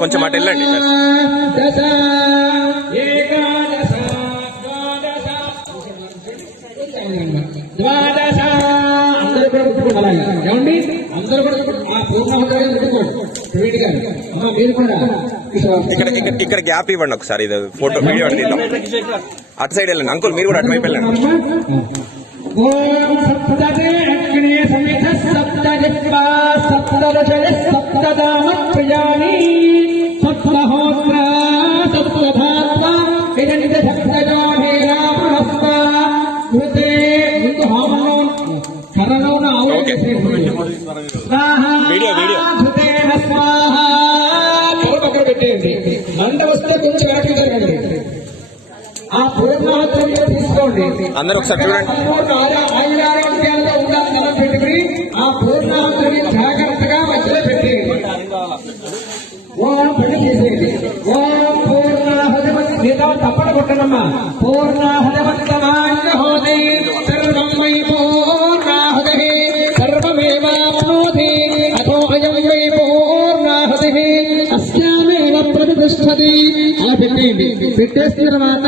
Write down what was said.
కొంచెం అటు వెళ్ళండి. ఇక్కడ గ్యాప్ ఇవ్వండి ఒకసారి, ఇది ఫోటో వీడియో తీద్దాం. అటు సైడ్ వెళ్ళండి అంకుల్, మీరు కూడా అటువైపు వెళ్ళండి. వీడియో పెట్టేయండి. మంట వస్తే కొంచెం వెనక్కి జరగండి. ఆ పూర్ణాహుతి తీసుకోండి. అందరూ ఒకసారి చూడండి. ఆయురారోగ్యాలతో ఉండాలి మనం పెట్టుకుని ఆ పూర్ణాహుతిని జాగ్రత్తగా మధ్యలో పెట్టేయండి. ఓం పని చేసేయండి. ఓం పూర్ణాహుతి లేదా తప్పడ కొట్టనమ్మా. పూర్ణాహుతి సర్వం వై పూర్ణాహుతి సర్వమేవాప్నోతి అథో అయం వై పూర్ణాహుతి అస్యామేవ ప్రతిష్టతి. అలా పెట్టేయండి. పెట్టేసిన తర్వాత